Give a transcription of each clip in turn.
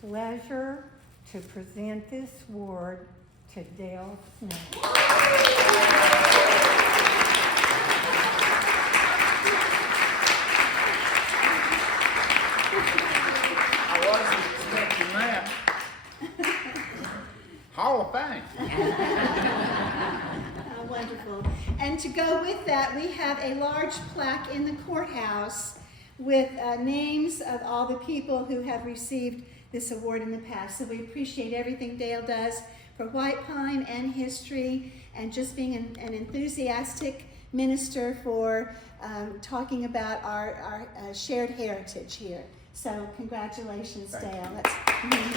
pleasure to present this award to Dale Snapp. I wasn't expecting that. Hall of Fame. Oh, wonderful. And to go with that, we have a large plaque in the courthouse with names of all the people who have received this award in the past. So we appreciate everything Dale does for White Pine and history, and just being an enthusiastic minister for talking about our shared heritage here. So congratulations, Thank Dale. you.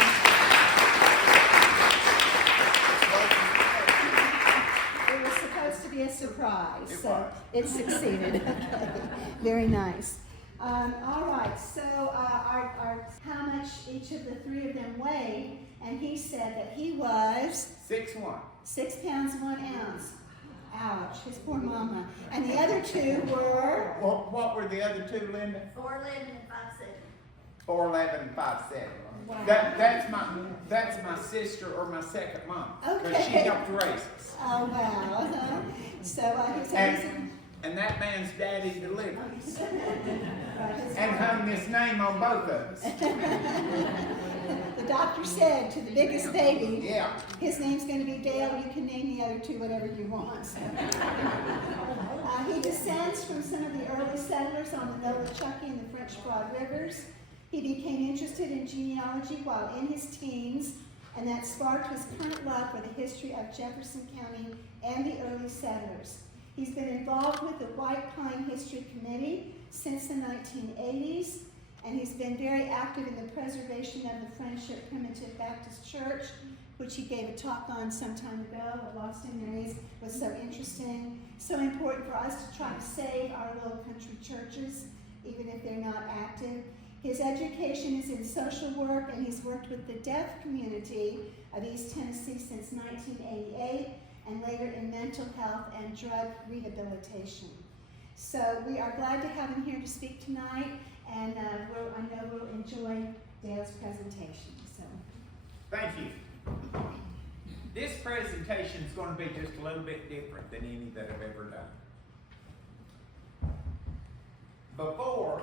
It was supposed to be a surprise, It so was. it succeeded. Okay. Very nice. All right, so how much each of the three of them weighed, and he said that he was 6'1". 6 pounds 1 ounce. Ouch, his poor mama. And the other two were What were the other two, Linda? 4'11" and 5'7". 4'11" and 5'7". Wow. That's my sister or my second mom. Because Okay. she helped raise us. oh wow. So he said And that man's daddy delivered. Right. And hung this name on both of us. The doctor said to the biggest baby, Yeah. his name's going to be Dale. You can name the other two whatever you want. He descends from some of the early settlers on the Nolechucky and the French Broad Rivers. He became interested in genealogy while in his teens, and that sparked his current love for the history of Jefferson County and the early settlers. He's been involved with the White Pine History Committee since the 1980s, and he's been very active in the preservation of the Friendship Primitive Baptist Church, which he gave a talk on some time ago at Lost in Mary's. Was so interesting, so important for us to try to save our little country churches, even if they're not active. His education is in social work, and he's worked with the deaf community of East Tennessee since 1988, and later in mental health and drug rehabilitation. So we are glad to have him here to speak tonight, and I know we'll enjoy Dale's presentation. So, Thank you. This presentation is going to be just a little bit different than any that I've ever done. Before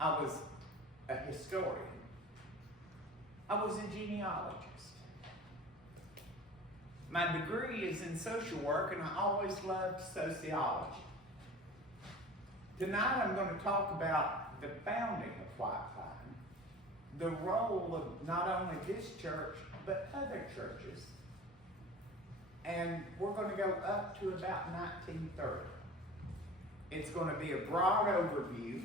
I was a historian, I was a genealogist. My degree is in social work, and I always loved sociology. Tonight I'm going to talk about the founding of White Pine, the role of not only this church, but other churches. And we're going to go up to about 1930. It's going to be a broad overview.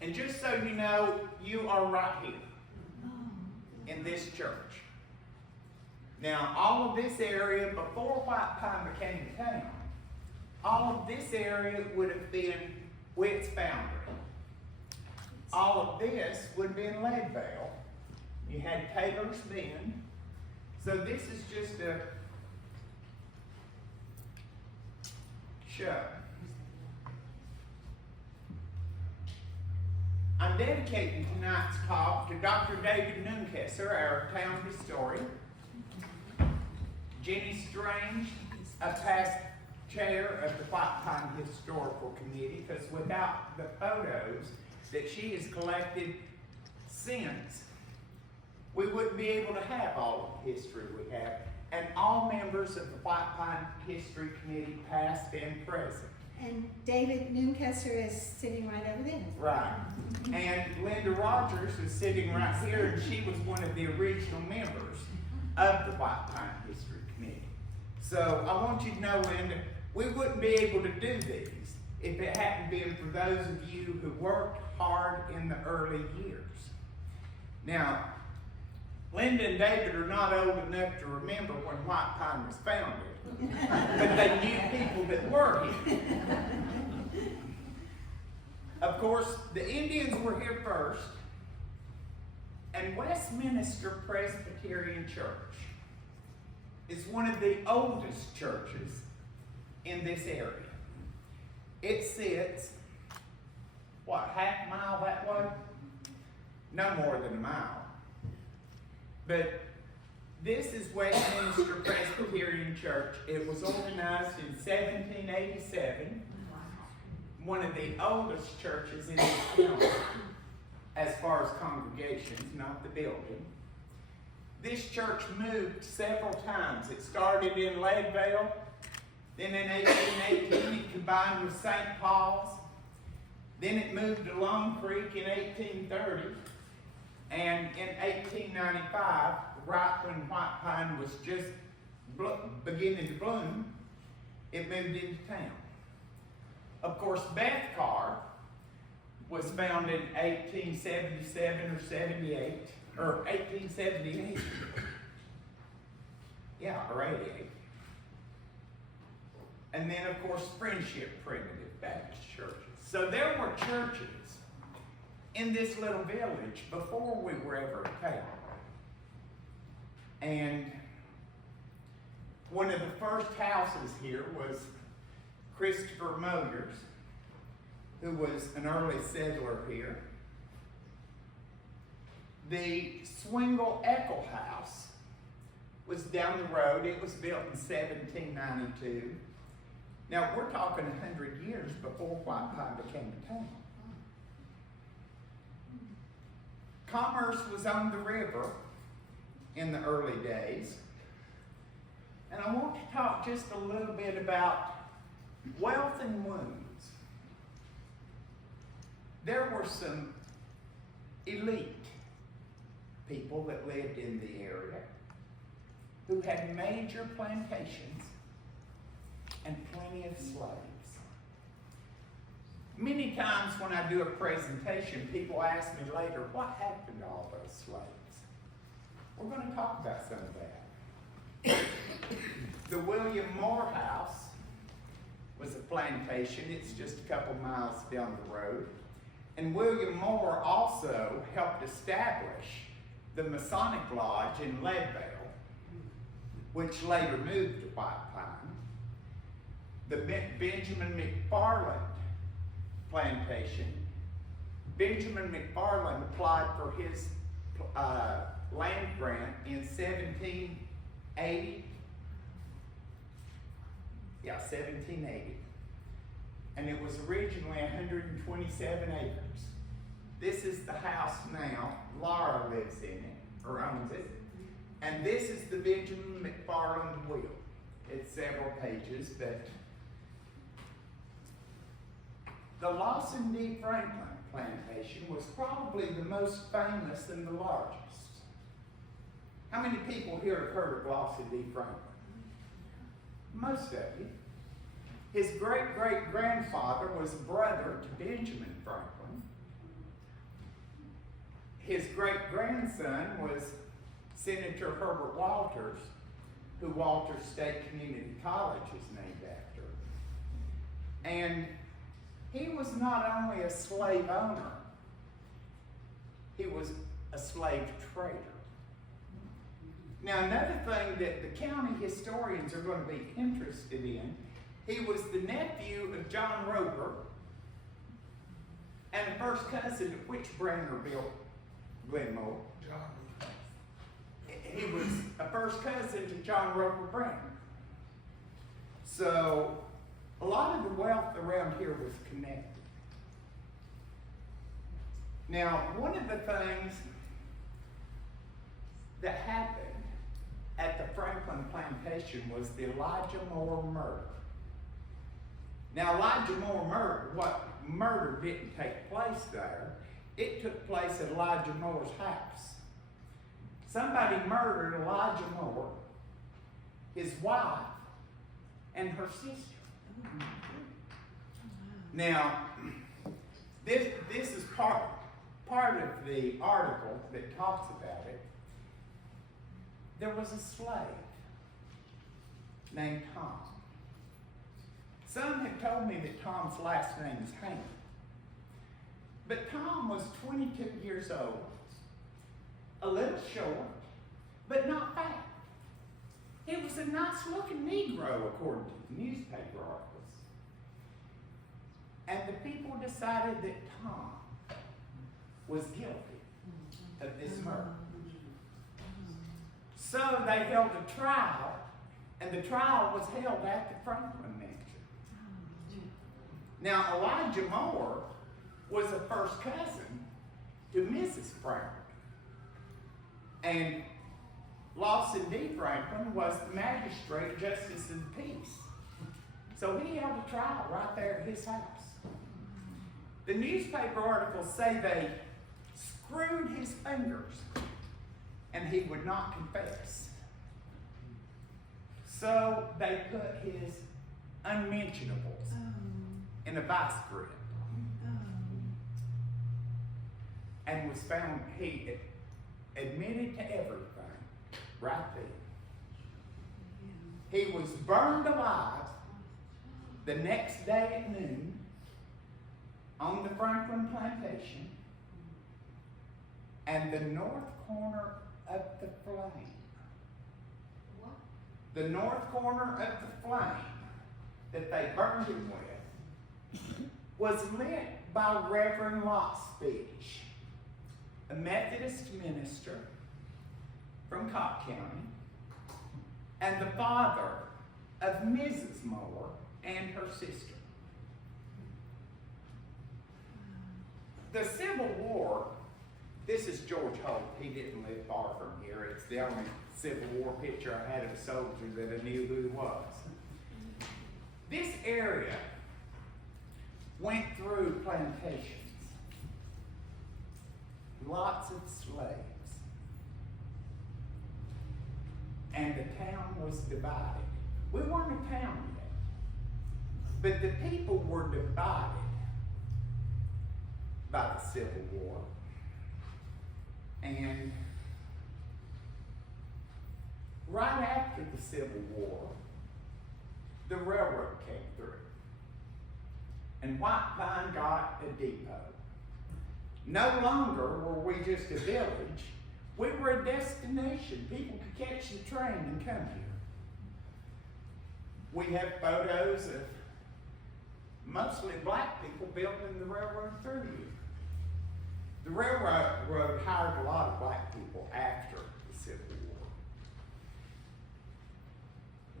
And just so you know, you are right here in this church. Now, all of this area, before White Pine became a town, all of this area would have been Witt's boundary. All of this would have been Leadville. You had Taylor's Bend. So this is just a show. I'm dedicating tonight's talk to Dr. David Noonkesser, our town historian, Jenny Strange, a past chair of the White Pine Historical Committee, because without the photos that she has collected since, we wouldn't be able to have all of the history we have, and all members of the White Pine History Committee, past and present. and David Noonkesser is sitting right over there. Right. And Linda Rogers is sitting right here, and she was one of the original members of the White Pine History Committee. So I want you to know, Linda, we wouldn't be able to do these if it hadn't been for those of you who worked hard in the early years. Now, Linda and David are not old enough to remember when White Pine was founded, but they knew people that were here. Of course, the Indians were here first, and Westminster Presbyterian Church is one of the oldest churches in this area. It sits, what, half a mile that way? no more than a mile. But this is Westminster Presbyterian Church. It was organized in 1787, one of the oldest churches in this county, as far as congregations, not the building. This church moved several times. It started in Leadville, then in 1818 it combined with St. Paul's, then it moved to Long Creek in 1830, and in 1895, right when white pine was just beginning to bloom, it moved into town. Of course, Beth Carr was found in 1877 or 78, or 1878. Yeah, or 88. And then, of course, Friendship Primitive Baptist Churches. So there were churches in this little village before we were ever a town. And one of the first houses here was Christopher Moyers, who was an early settler here. The Swingle Eckel House was down the road. It was built in 1792. Now, we're talking 100 years before White Pine became a town. Commerce was on the river in the early days. And I want to talk just a little bit about wealth and wounds. There were some elite people that lived in the area who had major plantations and plenty of slaves. Many times when I do a presentation, people ask me later, what happened to all those slaves? We're going to talk about some of that. The William Moore House was a plantation. It's just a couple miles down the road. And William Moore also helped establish the Masonic Lodge in Leadville, which later moved to White Pine. The Benjamin McFarland plantation. Benjamin McFarland applied for his land grant in 1780. Yeah, 1780. And it was originally 127 acres. This is the house now. Laura lives in it, or owns it. And this is the Benjamin McFarland will. It's several pages, but the Lawson D. Franklin plantation was probably the most famous and the largest. How many people here have heard of Lawson D. Franklin? Most of you. His great-great-grandfather was brother to Benjamin Franklin. His great-grandson was Senator Herbert Walters, who Walters State Community College is named after. And he was not only a slave owner, he was a slave trader. Now, another thing that the county historians are going to be interested in, he was the nephew of John Roper and the first cousin of which Branner built Glenmore? John. He was a first cousin to John Roper Branner. So, a lot of the wealth around here was connected. Now, one of the things that happened at the Franklin plantation was the Elijah Moore murder. Now, Elijah Moore murder didn't take place there. It took place at Elijah Moore's house. Somebody murdered Elijah Moore, his wife, and her sister. Now, this is part of the article that talks about it. There was a slave named Tom. Some have told me that Tom's last name is Hammond. But Tom was 22 years old, a little short, but not fat. He was a nice-looking Negro, according to the newspaper articles. And the people decided that Tom was guilty of this murder. So they held a trial, and the trial was held at the Franklin mansion. Now, Elijah Moore was a first cousin to Mrs. Franklin. And Lawson D. Franklin was the magistrate justice of the peace. So he held a trial right there at his house. The newspaper articles say they screwed his fingers and he would not confess. So they put his unmentionables in a vice grip. And was found, he admitted to everything right there. He was burned alive the next day at noon on the Franklin plantation, and the north corner of the flame. What? The north corner of the flame that they burned him with was lit by Reverend Lotspeech, a Methodist minister from Cobb County, and the father of Mrs. Moore and her sister. The Civil War, this is George Holt. He didn't live far from here. It's the only Civil War picture I had of a soldier that I knew who he was. This area went through plantations, lots of slaves, and the town was divided. We weren't a town yet, but the people were divided by the Civil War. And right after the Civil War, the railroad came through. And White Pine got a depot. No longer were we just a village, we were a destination. People could catch the train and come here. We have photos of mostly black people building the railroad through here. The railroad hired a lot of black people after the Civil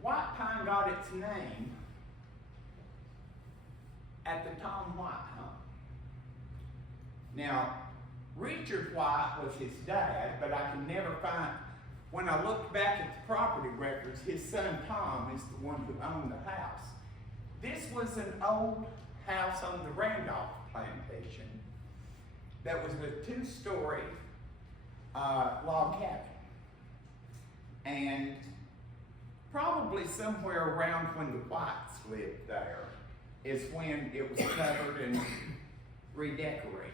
War. White Pine got its name at the Tom White home. Now, Richard White was his dad, but I can never find, when I looked back at the property records, his son Tom is the one who owned the house. This was an old house on the Randolph plantation that was a two-story log cabin. And probably somewhere around when the Whites lived there is when it was covered and redecorated.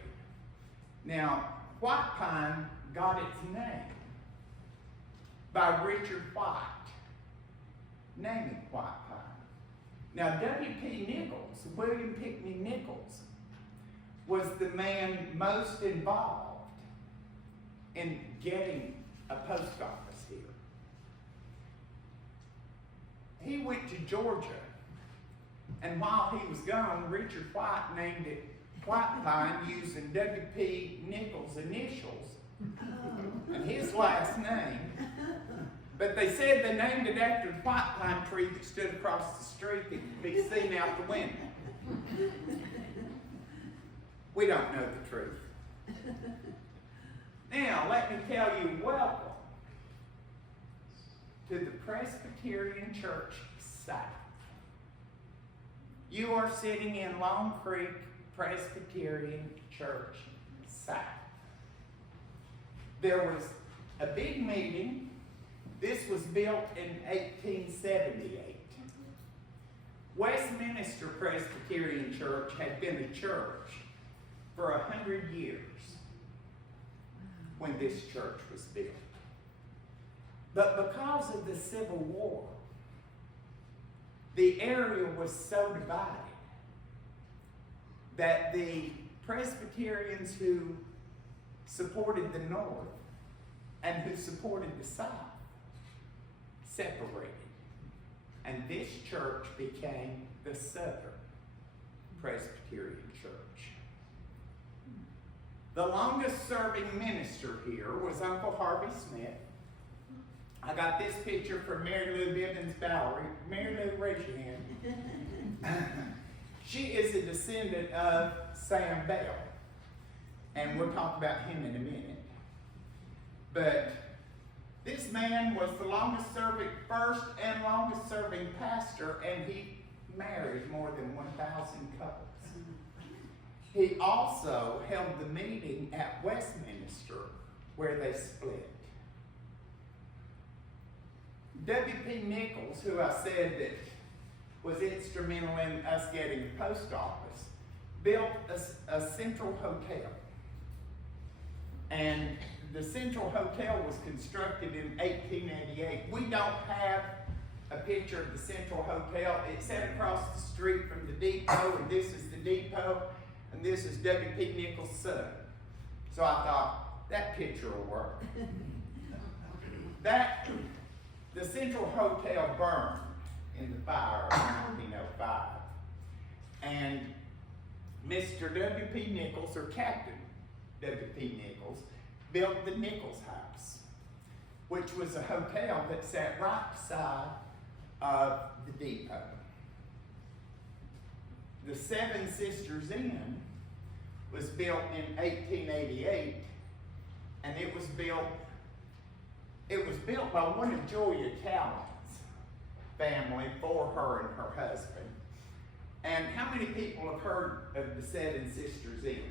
Now, White Pine got its name by Richard White naming White Pine. Now, W.P. Nichols, William Pickney Nichols, was the man most involved in getting a post office here. He went to Georgia, and while he was gone, Richard White named it White Pine using W.P. Nichols' initials and his last name. But they said they named it after the white pine tree that stood across the street that could be seen out the window. We don't know the truth. Now, let me tell you, welcome to the Presbyterian Church South. You are sitting in Long Creek Presbyterian Church South. There was a big meeting. This was built in 1878. Westminster Presbyterian Church had been a church for 100 years when this church was built. But because of the Civil War, the area was so divided that the Presbyterians who supported the North and who supported the South separated. And this church became the Southern Presbyterian Church. The longest serving minister here was Uncle Harvey Smith. I got this picture from Mary Lou Bivens Bowery. Mary Lou, raise your hand. She is a descendant of Sam Bell, and we'll talk about him in a minute. But this man was the longest serving, first and longest serving pastor, and he married more than 1,000 couples. He also held the meeting at Westminster where they split. W.P. Nichols, who I said that was instrumental in us getting the post office, built a Central Hotel. And the Central Hotel was constructed in 1888. We don't have a picture of the Central Hotel. It's set across the street from the depot, and this is the depot, and this is W.P. Nichols' son. So I thought, that picture will work. The Central Hotel burned in the fire of 1905. And Mr. W.P. Nichols, or Captain W.P. Nichols, built the Nichols House, which was a hotel that sat right beside of the depot. The Seven Sisters Inn was built in 1888, and it was built by one of Julia Callan's family for her and her husband. And how many people have heard of the Seven Sisters Inn?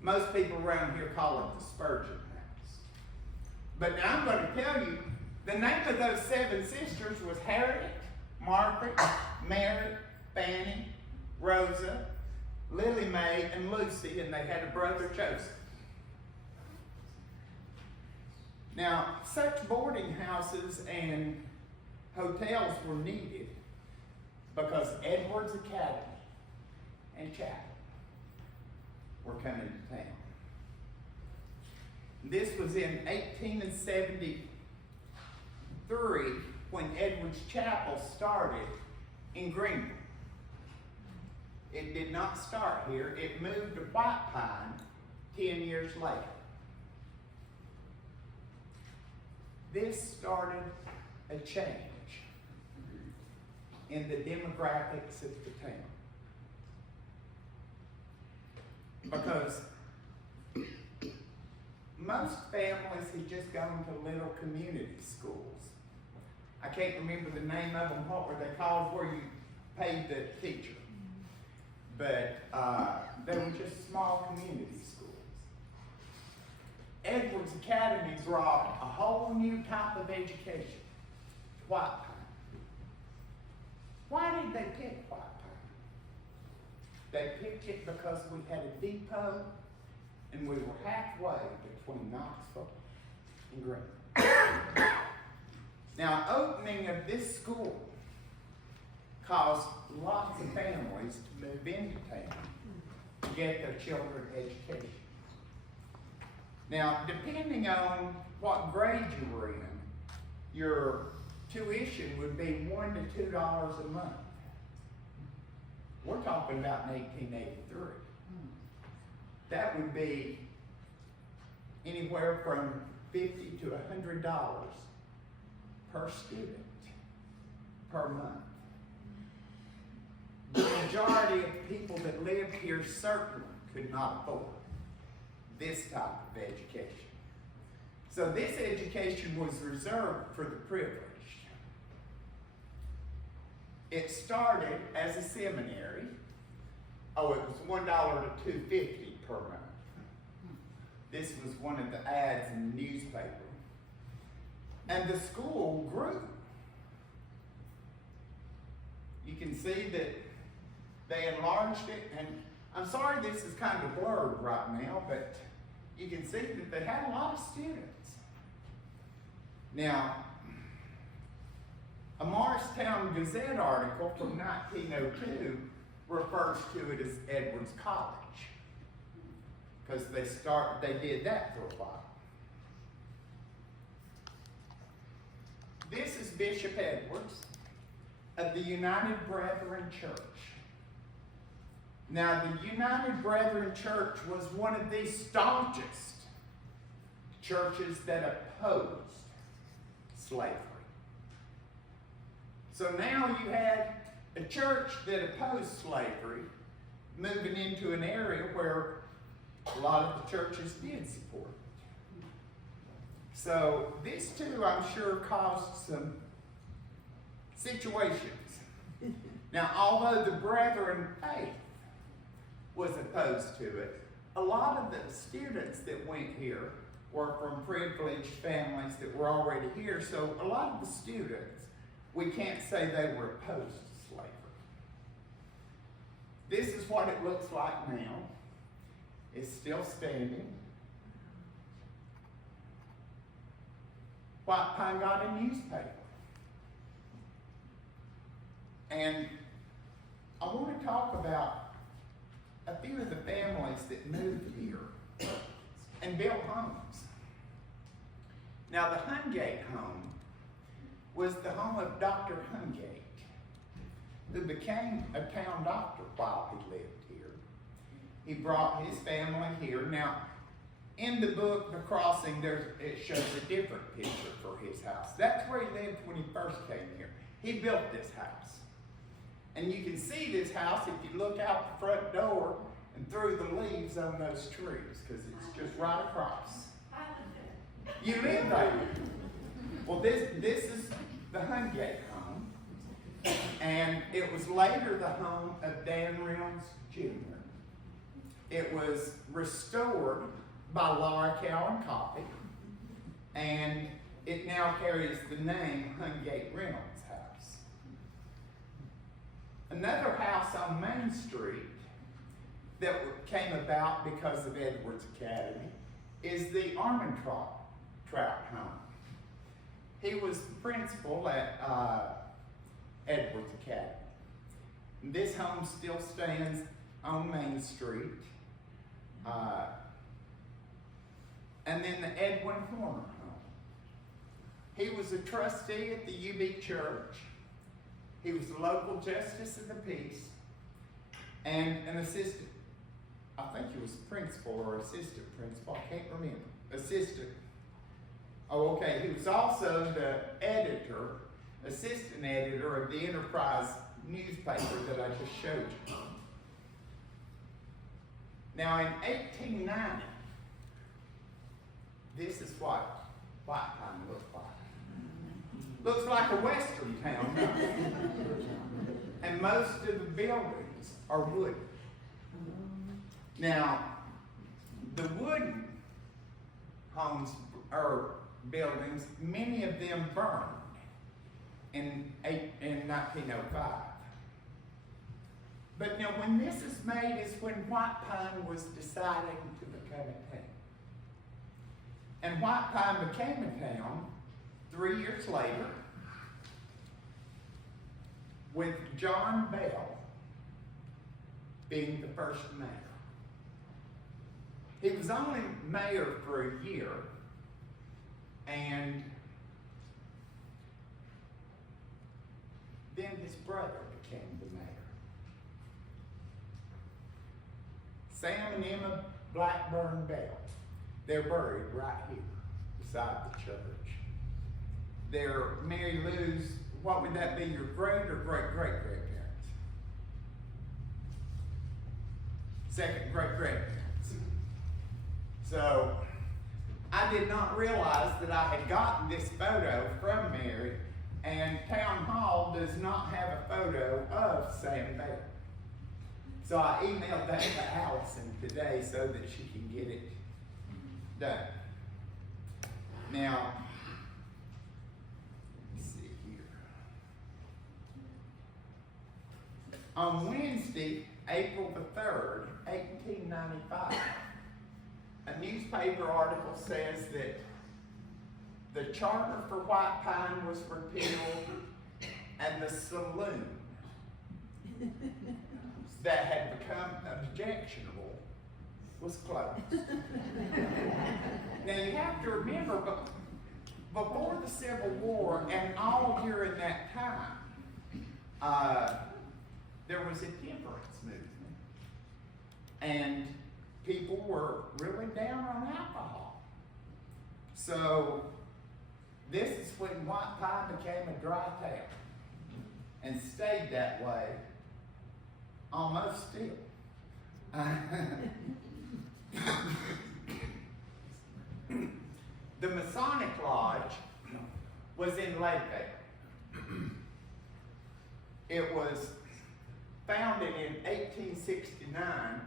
Most people around here call it the Spurgeon House. But now I'm going to tell you, the name of those seven sisters was Harriet, Margaret, Mary, Fanny, Rosa, Lily Mae, and Lucy, and they had a brother, Joseph. Now, such boarding houses and hotels were needed because Edwards Academy and Chapel were coming to town. This was in 1873 when Edwards Chapel started in Greenville. It did not start here. It moved to White Pine 10 years later. This started a change in the demographics of the town. Because most families had just gone to little community schools. I can't remember the name of them. What were they called where you paid the teacher? But they were just small community schools. Edwards Academy brought a whole new type of education. White Pine. Why did they pick White Pine? They picked it because we had a depot and we were halfway between Knoxville and Greenville. Now, opening of this school caused lots of families to move into town to get their children education. Now, depending on what grade you were in, your tuition would be $1 to $2 a month. We're talking about in 1883. That would be anywhere from $50 to $100 per student per month. The majority of people that lived here certainly could not afford this type of education. So this education was reserved for the privileged. It started as a seminary. Oh, it was $1 to $2.50 per month. This was one of the ads in the newspaper. And the school grew. You can see that they enlarged it, and I'm sorry this is kind of blurred right now, but you can see that they had a lot of students. Now, a Morristown Gazette article from 1902 refers to it as Edwards College, because they did that for a while. This is Bishop Edwards of the United Brethren Church. Now, the United Brethren Church was one of the staunchest churches that opposed slavery. So now you had a church that opposed slavery moving into an area where a lot of the churches did support it. So this too, I'm sure, caused some situations. Now, although the Brethren faith was opposed to it, a lot of the students that went here were from privileged families that were already here. So a lot of the students, we can't say they were opposed to slavery. This is what it looks like now. It's still standing. White Pine got a newspaper. And I want to talk about a few of the families that moved here and built homes. Now, the Hungate home was the home of Dr. Hungate, who became a town doctor while he lived here. He brought his family here. Now, in the book, The Crossing, it shows a different picture for his house. That's where he lived when he first came here. He built this house. And you can see this house if you look out the front door and through the leaves on those trees, because it's just right across. You live there. Well, this is the Hungate home, and it was later the home of Dan Reynolds Jr. It was restored by Laura Cowan, and it now carries the name Hungate Reynolds House. Another house on Main Street that came about because of Edwards Academy is the Armentrout home. He was the principal at Edwards Academy. This home still stands on Main Street. And then the Edwin Horner home. He was a trustee at the UB Church. He was the local justice of the peace and an assistant. I think he was principal or assistant principal. I can't remember. Assistant. Oh, okay. He was also the editor, assistant editor of the Enterprise newspaper that I just showed you. Now, in 1890, this is what White Pine looked like. Looks like a western town, doesn't it? And most of the buildings are wooden. Now, the wooden homes or buildings, many of them burned in 1905. But now when this is made is when White Pine was deciding to become a town. And White Pine became a town 3 years later with John Bell being the first mayor. He was only mayor for a year, and then his brother became the mayor. Sam and Emma Blackburn Bell. They're buried right here beside the church. They're Mary Lou's, what would that be, your great or great-great-grandparents? Second great-grandparents. So, I did not realize that I had gotten this photo from Mary, and Town Hall does not have a photo of Sam Bell. So I emailed that to Allison today so that she can get it done. Now, let's see here. On Wednesday, April the 3rd, 1895, a newspaper article says that the charter for White Pine was repealed and the saloon that had become objectionable was closed. Now you have to remember, but before the Civil War and all during that time, there was a temperance movement and people were really down on alcohol. So this is when White Pine became a dry town and stayed that way almost still. The Masonic Lodge was in Lakeville. It was founded in 1869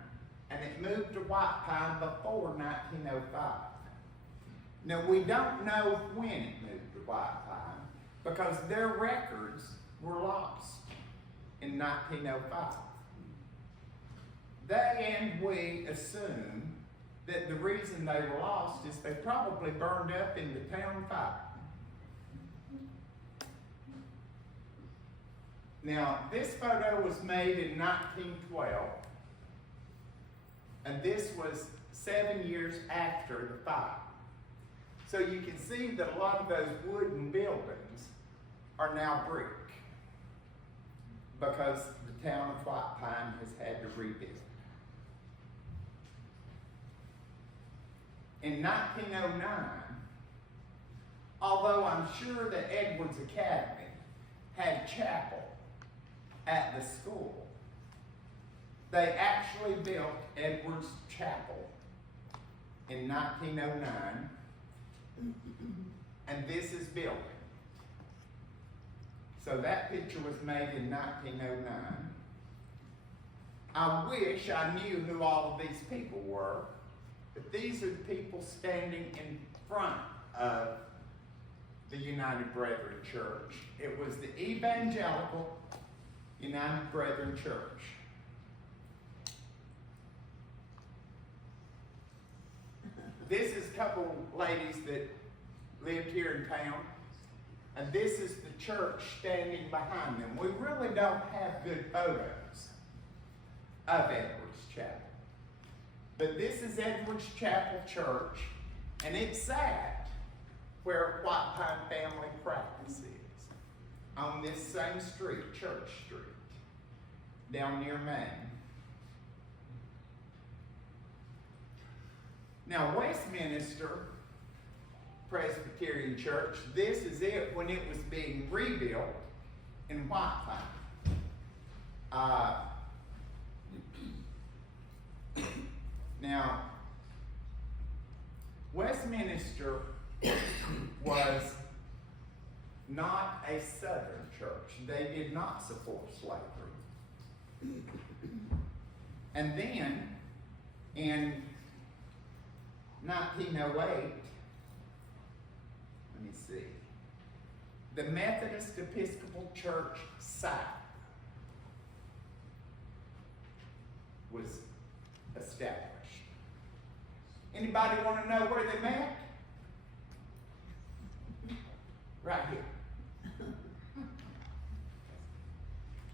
and it moved to White Pine before 1905. Now we don't know when it moved to White Pine because their records were lost in 1905. They and we assume that the reason they were lost is they probably burned up in the town fire. Now, this photo was made in 1912, and this was 7 years after the fire. So you can see that a lot of those wooden buildings are now brick because the town of White Pine has had to rebuild. In 1909, although I'm sure that Edwards Academy had chapel at the school, they actually built Edwards Chapel in 1909, and this is building. So that picture was made in 1909. I wish I knew who all of these people were, but these are the people standing in front of the United Brethren Church. It was the Evangelical United Brethren Church. This is a couple ladies that lived here in town, and this is the church standing behind them. We really don't have good photos of Edwards Chapel. But this is Edwards Chapel Church, and it's sat where White Pine family practice is, on this same street, Church Street, down near Maine. Now, Westminster Presbyterian Church, this is it when it was being rebuilt in White Pine. Now, Westminster was not a Southern church. They did not support slavery. And then, in 1908, let me see, the Methodist Episcopal Church South was established. Anybody want to know where they met? Right here.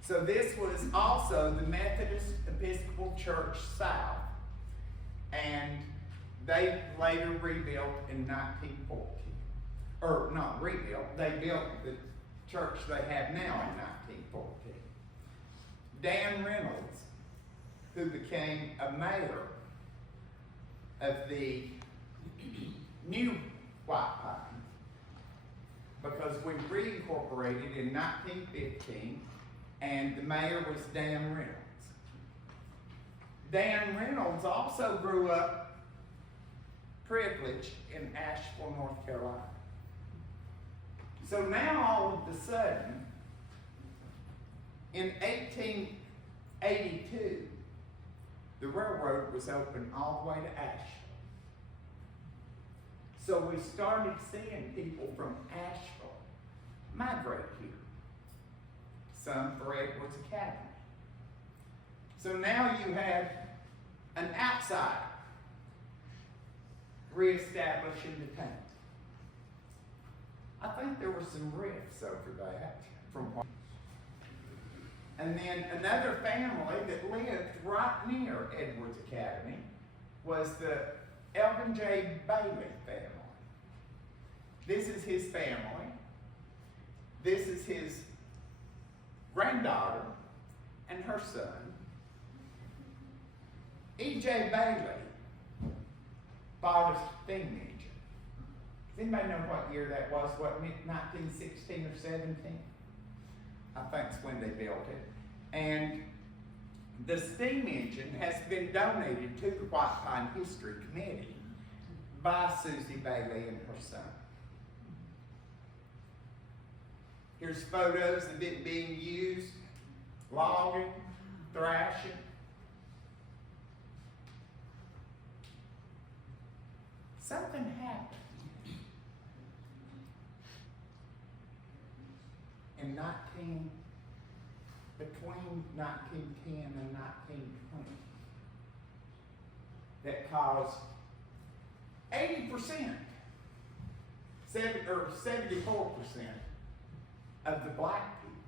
So this was also the Methodist Episcopal Church South, and they later rebuilt in 1914. Or not rebuilt, they built the church they have now in 1914. Dan Reynolds, who became a mayor of the new White Pine, because we reincorporated in 1915, and the mayor was Dan Reynolds. Dan Reynolds also grew up privileged in Asheville, North Carolina. So now all of a sudden, in 1882, the railroad was open all the way to Asheville. So we started seeing people from Asheville migrate here. Some for Edwards Academy. So now you have an outsider reestablishing the town. I think there were some rifts over that from what. And then another family that lived right near Edwards Academy was the Elvin J. Bailey family. This is his family. This is his granddaughter and her son. E.J. Bailey bought a steam engine. Does anybody know what year that was? What, 1916 or 17? I think it's when they built it. And the steam engine has been donated to the White Pine History Committee by Susie Bailey and her son. Here's photos of it being used, logging, thrashing. Something happened in between 1910 and 1920 that caused 80%, 74% of the black people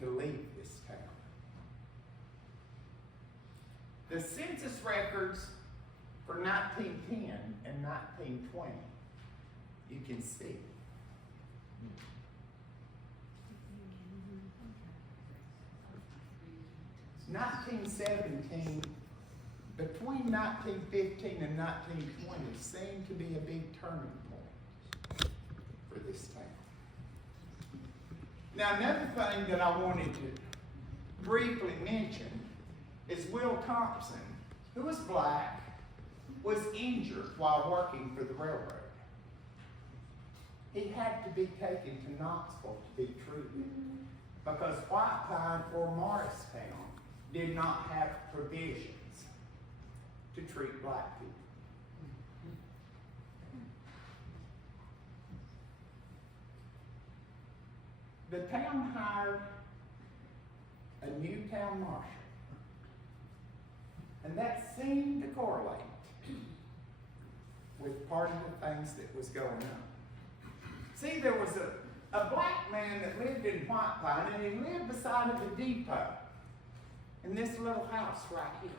to leave this town. The census records for 1910 and 1920, you can see. 1917, between 1915 and 1920 seemed to be a big turning point for this town. Now, another thing that I wanted to briefly mention is Will Thompson, who was black, was injured while working for the railroad. He had to be taken to Knoxville to be treated because White Pine or Morristown did not have provisions to treat black people. The town hired a new town marshal, and that seemed to correlate with part of the things that was going on. See, there was a black man that lived in White Pine, and he lived beside of the depot in this little house right here.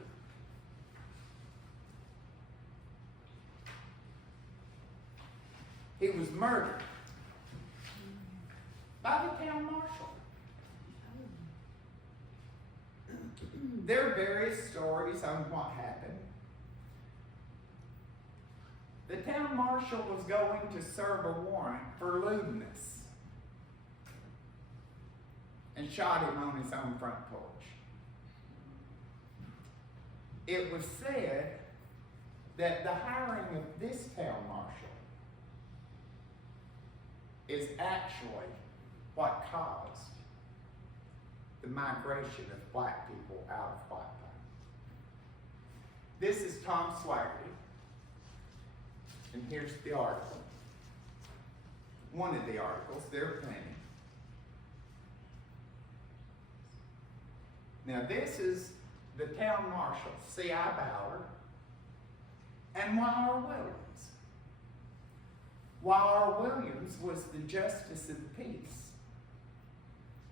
He was murdered by the town marshal. There are various stories on what happened. The town marshal was going to serve a warrant for lewdness and shot him on his own front porch. It was said that the hiring of this town marshal is actually what caused the migration of black people out of White Pine. This is Tom Swaggerty, and here's the article. One of the articles, there are plenty. Now this is the town marshal, C.I. Ballard, and Y.R. Williams. Y.R. Williams was the justice of the peace,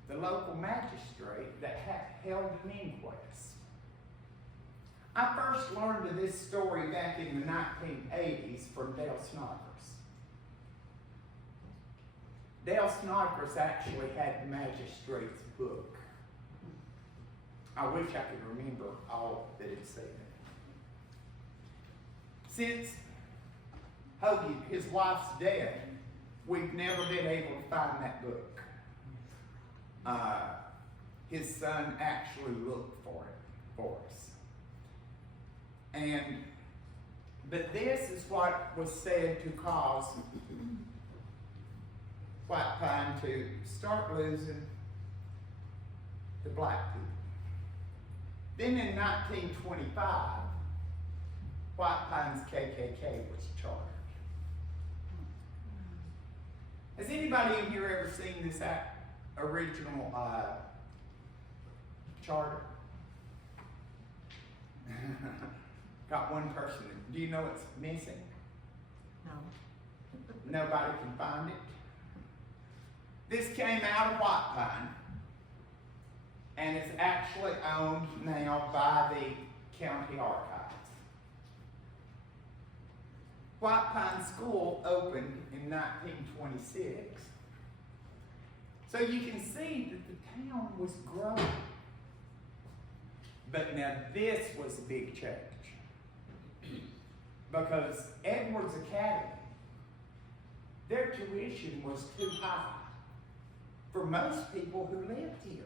the local magistrate that held an inquest. I first learned of this story back in the 1980s from Dale Snapp. Dale Snapp actually had the magistrate's book. I wish I could remember all that it said. Since Hoagie, his wife's dead, we've never been able to find that book. His son actually looked for it for us. But this is what was said to cause White Pine to start losing the black people. Then in 1925, White Pine's KKK was chartered. Has anybody in here ever seen this original charter? Got one person. Do you know it's missing? No. Nobody can find it. This came out of White Pine, and it's actually owned now by the county archives. White Pine School opened in 1926. So you can see that the town was growing. But now this was a big change. Because Edwards Academy, their tuition was too high for most people who lived here.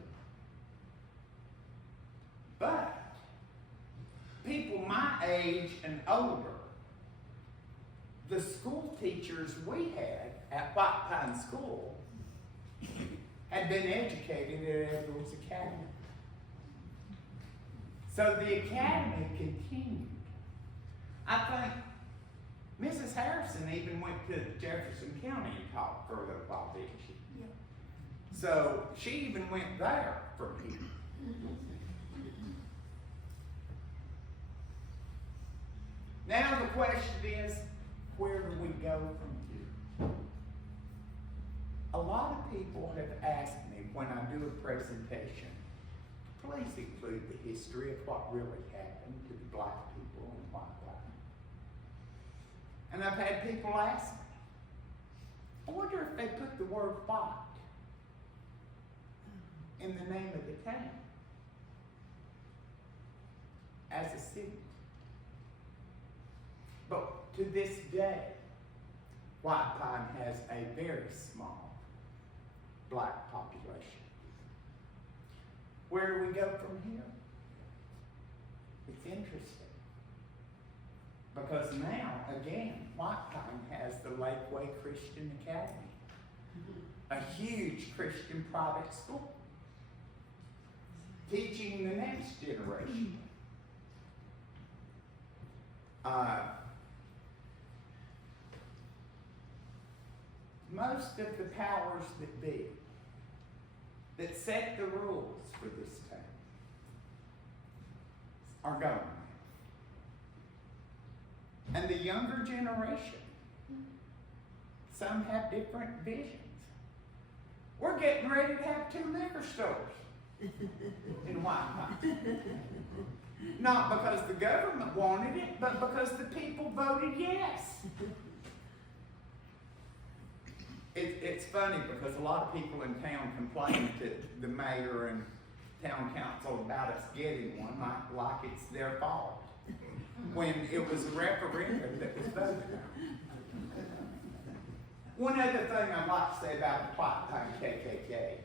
But people my age and older, the school teachers we had at White Pine School had been educated at Edwards Academy. So the academy continued. I think Mrs. Harrison even went to Jefferson County and taught for a little while, didn't she? Yeah. So she even went there from here. Now the question is, where do we go from here? A lot of people have asked me when I do a presentation, please include the history of what really happened to the black people in White Pine. And I've had people ask me, I wonder if they put the word white in the name of the town as a city. But to this day, White Pine has a very small black population. Where do we go from here? It's interesting. Because now, again, White Pine has the Lakeway Christian Academy, a huge Christian private school, teaching the next generation. Most of the powers that be, that set the rules for this town, are gone. And the younger generation, some have different visions. We're getting ready to have 2 liquor stores in White Pine. Not because the government wanted it, but because the people voted yes. It's funny because a lot of people in town complain to the mayor and town council about us getting one, like it's their fault, when it was a referendum that was voted on. One other thing I'd like to say about the White Pine KKK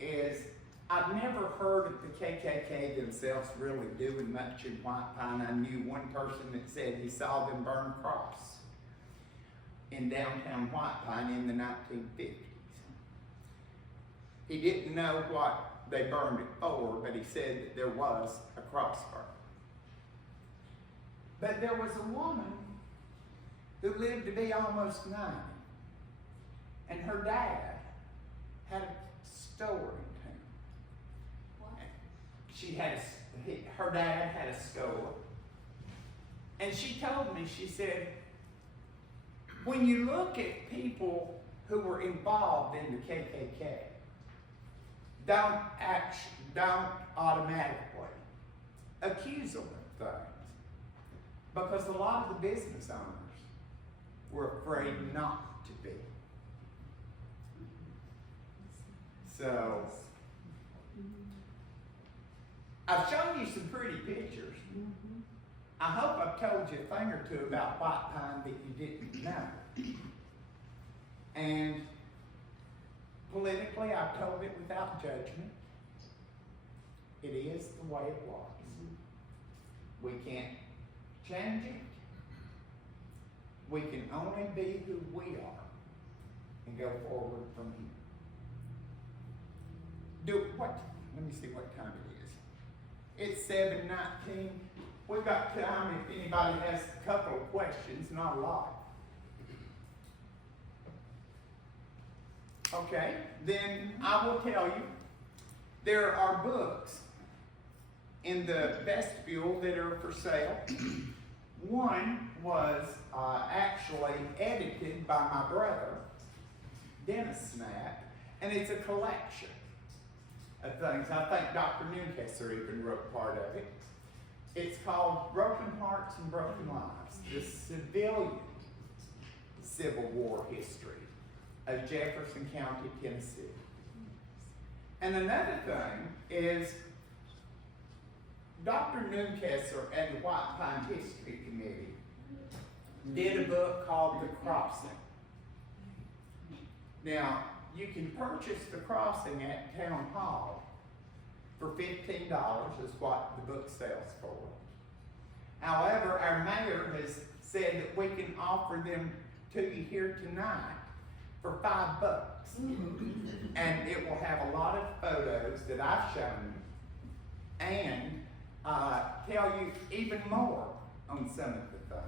is I've never heard of the KKK themselves really doing much in White Pine. I knew one person that said he saw them burn a cross in downtown White Pine in the 1950s. He didn't know what they burned it for, but he said that there was a cross burn. But there was a woman who lived to be almost 90, and her dad had a store in town. What? She had her dad had a store, and she told me, she said, when you look at people who were involved in the KKK, don't automatically accuse them of things, because a lot of the business owners were afraid not to be. So, I've shown you some pretty pictures. I hope I've told you a thing or two about White Pine that you didn't know. And politically, I've told it without judgment. It is the way it was. We can't change it. We can only be who we are and go forward from here. Let me see what time it is. It's 7:19. We've got time if anybody has a couple of questions, not a lot. Okay, then I will tell you, there are books in the vestibule that are for sale. One was actually edited by my brother, Dale Snapp, and it's a collection of things. I think Dr. Newcastle even wrote part of it. It's called Broken Hearts and Broken Lives, the Civilian Civil War History of Jefferson County, Tennessee. And another thing is Dr. Newcastle and the White Pine History Committee did a book called The Crossing. Now, you can purchase The Crossing at Town Hall for $15 is what the book sells for. However, our mayor has said that we can offer them to you here tonight for $5. And it will have a lot of photos that I've shown you and tell you even more on some of the things.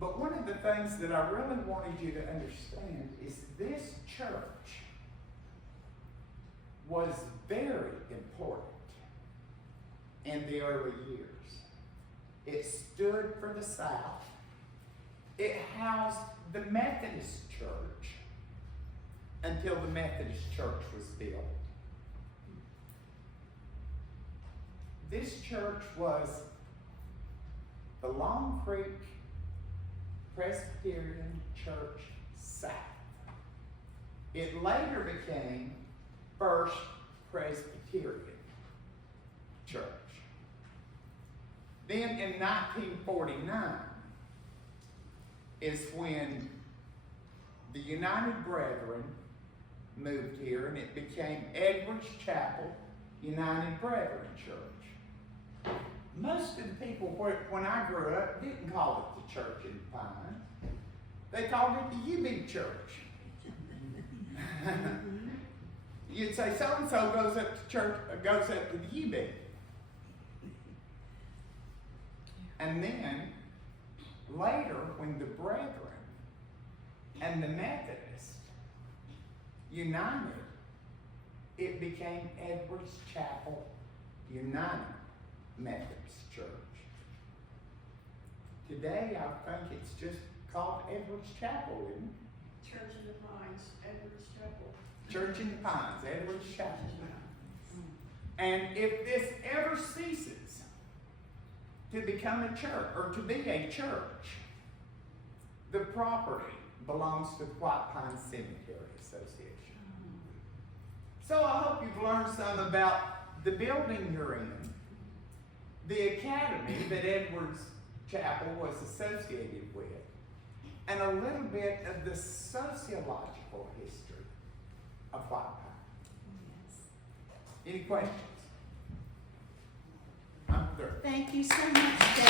But one of the things that I really wanted you to understand is this church was very important in the early years. It stood for the South. It housed the Methodist Church until the Methodist Church was built. This church was the Long Creek Presbyterian Church South. It later became First Presbyterian Church. Then in 1949 is when the United Brethren moved here and it became Edwards Chapel United Brethren Church. Most of the people when I grew up didn't call it the Church in the Pines. They called it the UB Church. You'd say so-and-so goes up to church, goes up to the UB. And then later, when the Brethren and the Methodists united, it became Edwards Chapel United Methodist Church. Today, I think it's just called Edwards Chapel, isn't it? Church in the Pines, Edwards Chapel. Church in the Pines, Edwards Chapel. And if this ever ceases to become a church, or to be a church, the property belongs to the White Pine Cemetery Association. So I hope you've learned some about the building you're in, the academy that Edwards Chapel was associated with, and a little bit of the sociological history of White Pine. Any questions? I'm through. Thank you so much, Dale.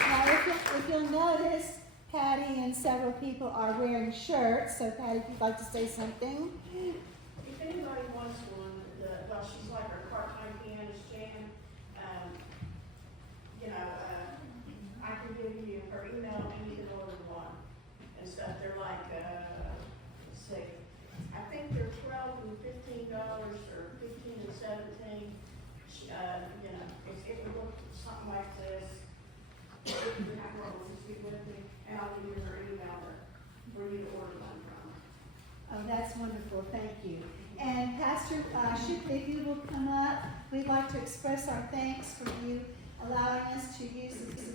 Now, if you'll notice, Patty and several people are wearing shirts, so Patty, if you'd like to say something. If anybody wants one, well, she's like our part-time pianist, Jan. I can give you her email and you can order one and stuff. They're like, let's see, I think they're $12 and $15 or $15 and $17. If it would look something like this, you have one with me, and I'll give you her email for you to order one from. Oh, that's wonderful, thank you. And Pastor Shipley, if you will come up, we'd like to express our thanks for you allowing us to use this